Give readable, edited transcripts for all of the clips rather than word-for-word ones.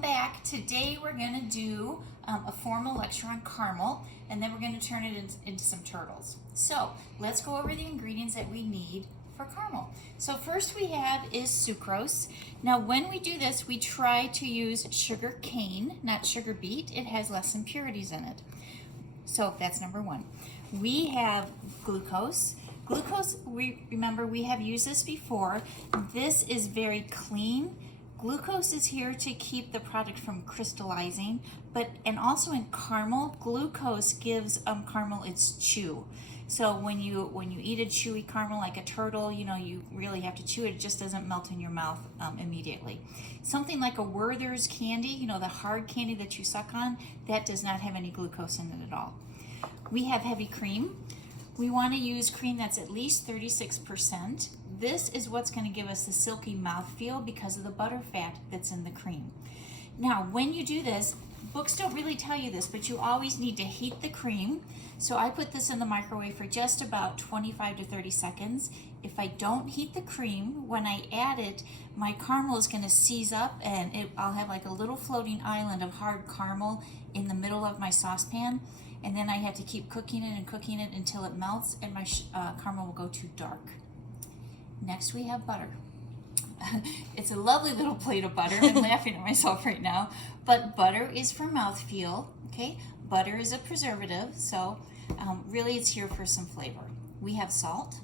welcome back. Today we're going to do a formal lecture on caramel, and then we're going to turn it into some turtles. So let's go over the ingredients that we need for caramel. So first we have is sucrose. Now when we do this, we try to use sugar cane, not sugar beet. It has less impurities in it. So that's number one. We have glucose. Glucose, remember we have used this before. This is very clean. Glucose is here to keep the product from crystallizing, and also in caramel, glucose gives caramel its chew. So when you eat a chewy caramel like a turtle, you really have to chew it. It just doesn't melt in your mouth immediately. Something like a Werther's candy, the hard candy that you suck on, that does not have any glucose in it at all. We have heavy cream. We want to use cream that's at least 36%. This is what's going to give us the silky mouthfeel because of the butter fat that's in the cream. Now, when you do this, books don't really tell you this, but you always need to heat the cream. So I put this in the microwave for just about 25 to 30 seconds. If I don't heat the cream, when I add it, my caramel is going to seize up and I'll have like a little floating island of hard caramel in the middle of my saucepan. And then I have to keep cooking it until it melts and my caramel will go too dark. Next we have butter. It's a lovely little plate of butter. I'm laughing at myself right now. But butter is for mouthfeel, okay? Butter is a preservative, so really it's here for some flavor. We have salt.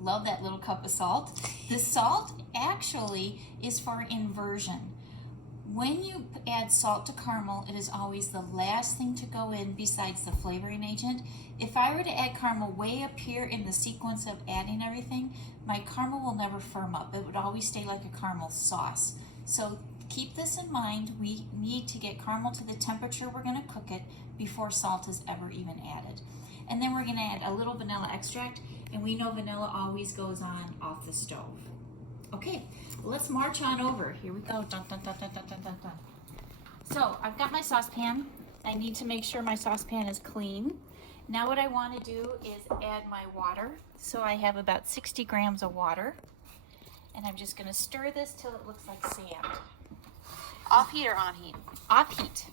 Love that little cup of salt. The salt actually is for inversion. When you add salt to caramel, it is always the last thing to go in besides the flavoring agent. If I were to add caramel way up here in the sequence of adding everything, my caramel will never firm up. It would always stay like a caramel sauce. So keep this in mind. We need to get caramel to the temperature we're going to cook it before salt is ever even added. And then we're going to add a little vanilla extract, and we know vanilla always goes on off the stove. Okay, let's march on over. Here we go. Dun, dun, dun, dun, dun, dun, dun. So I've got my saucepan. I need to make sure my saucepan is clean. Now what I want to do is add my water. So I have about 60 grams of water. And I'm just going to stir this till it looks like sand. Off heat or on heat? Off heat.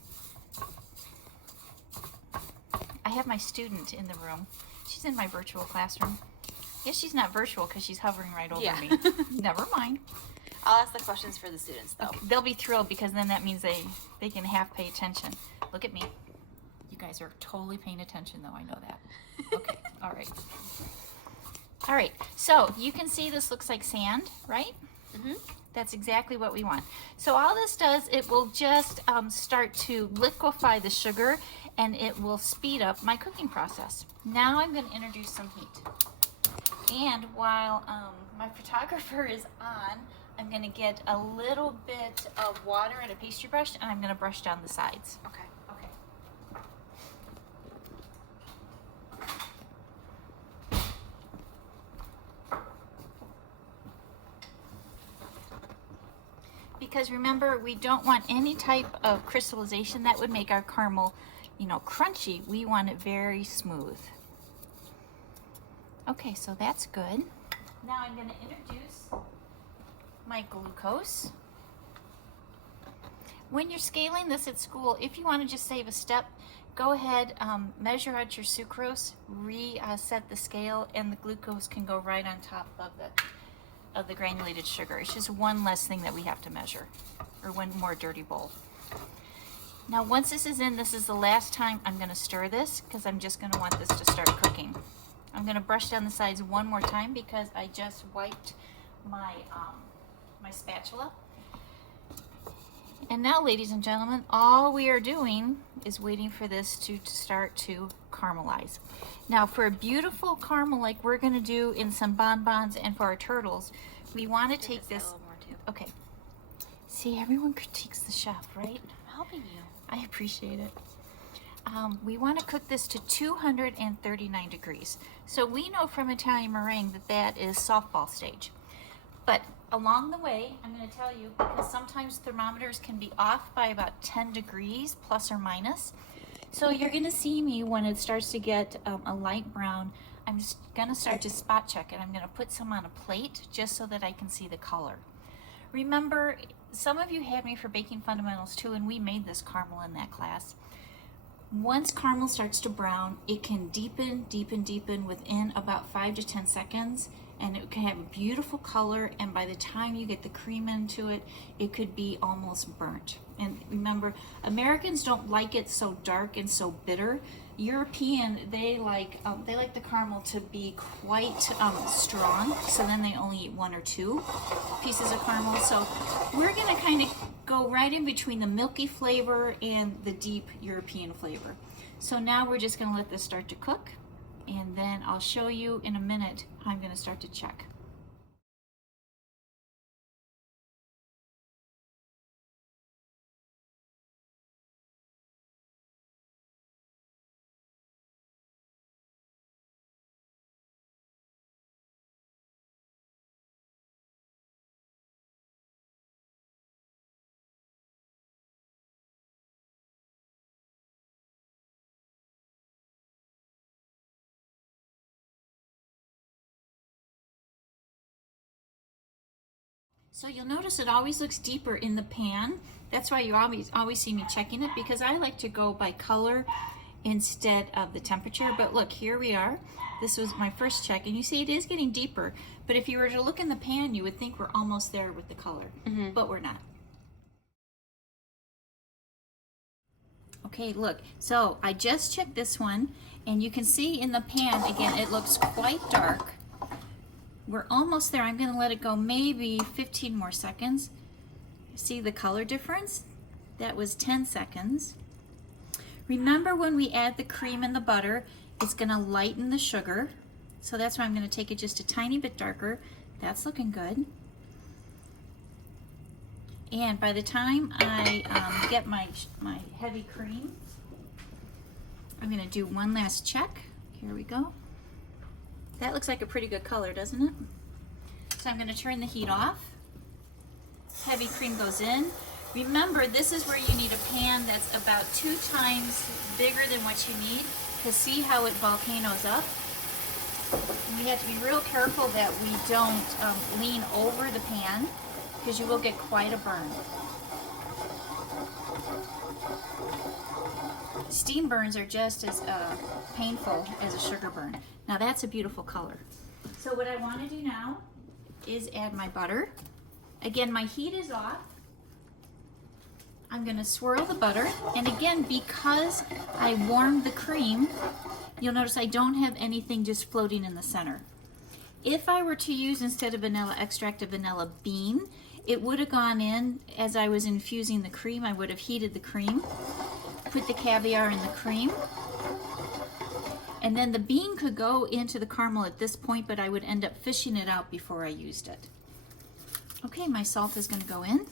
I have my student in the room. She's in my virtual classroom. Yes, she's not virtual because she's hovering right over me. Never mind. I'll ask the questions for the students, though. Okay. They'll be thrilled because then that means they can half pay attention. Look at me. You guys are totally paying attention, though. I know that. Okay. All right. All right. So you can see this looks like sand, right? Mm-hmm. That's exactly what we want. So all this does, it will just start to liquefy the sugar, and it will speed up my cooking process. Now I'm going to introduce some heat. And while my photographer is on, I'm going to get a little bit of water and a pastry brush, and I'm going to brush down the sides. Okay. Because remember, we don't want any type of crystallization that would make our caramel, crunchy. We want it very smooth. Okay, so that's good. Now I'm going to introduce my glucose. When you're scaling this at school, if you want to just save a step, go ahead, measure out your sucrose, reset the scale, and the glucose can go right on top of the granulated sugar. It's just one less thing that we have to measure, or one more dirty bowl. Now once this is in, this is the last time I'm going to stir this because I'm just going to want this to start cooking. I'm going to brush down the sides one more time because I just wiped my spatula. And now, ladies and gentlemen, all we are doing is waiting for this to start to caramelize. Now, for a beautiful caramel like we're going to do in some bonbons and for our turtles, we want to take this. Okay. See, everyone critiques the chef, right? I'm helping you. I appreciate it. We want to cook this to 239 degrees. So we know from Italian meringue that is softball stage. But along the way, I'm going to tell you, because sometimes thermometers can be off by about 10 degrees, plus or minus. So you're going to see me when it starts to get a light brown. I'm just going to start to spot check it. I'm going to put some on a plate just so that I can see the color. Remember, some of you had me for Baking Fundamentals too, and we made this caramel in that class. Once caramel starts to brown, it can deepen within about 5 to 10 seconds, and it can have a beautiful color, and by the time you get the cream into it, it could be almost burnt. And remember, Americans don't like it so dark and so bitter. European, they like the caramel to be quite strong, so then they only eat 1 or 2 pieces of caramel. So we're gonna kind of go right in between the milky flavor and the deep European flavor. So now we're just gonna let this start to cook, and then I'll show you in a minute how I'm gonna start to check. So you'll notice it always looks deeper in the pan. That's why you always see me checking it, because I like to go by color instead of the temperature. But look, here we are. This was my first check, and you see it is getting deeper. But if you were to look in the pan, you would think we're almost there with the color, but we're not. Okay, look, so I just checked this one, and you can see in the pan, again, it looks quite dark. We're almost there. I'm going to let it go maybe 15 more seconds. See the color difference? That was 10 seconds. Remember, when we add the cream and the butter, it's going to lighten the sugar. So that's why I'm going to take it just a tiny bit darker. That's looking good. And by the time I get my heavy cream, I'm going to do one last check. Here we go. That looks like a pretty good color, doesn't it? So I'm going to turn the heat off. Heavy cream goes in. Remember, this is where you need a pan that's about 2 times bigger than what you need, to see how it volcanoes up. And we have to be real careful that we don't lean over the pan, because you will get quite a burn. Steam burns are just as painful as a sugar burn. Now that's a beautiful color. So what I want to do now is add my butter. Again, my heat is off. I'm going to swirl the butter, and again, because I warmed the cream, you'll notice I don't have anything just floating in the center. If I were to use, instead of vanilla extract, a vanilla bean, it would have gone in as I was infusing the cream. I would have heated the cream, put the caviar in the cream, and then the bean could go into the caramel at this point, but I would end up fishing it out before I used it. Okay, my salt is going to go in,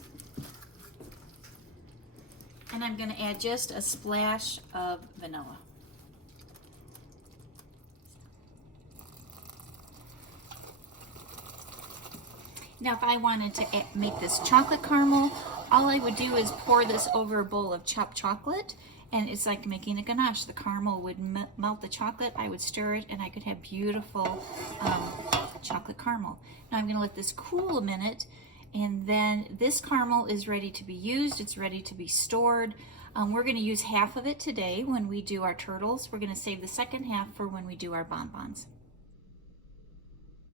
and I'm going to add just a splash of vanilla. Now, if I wanted to make this chocolate caramel, all I would do is pour this over a bowl of chopped chocolate, and it's like making a ganache. The caramel would melt the chocolate, I would stir it, and I could have beautiful chocolate caramel. Now I'm going to let this cool a minute, and then this caramel is ready to be used. It's ready to be stored. We're going to use half of it today when we do our turtles. We're going to save the second half for when we do our bonbons.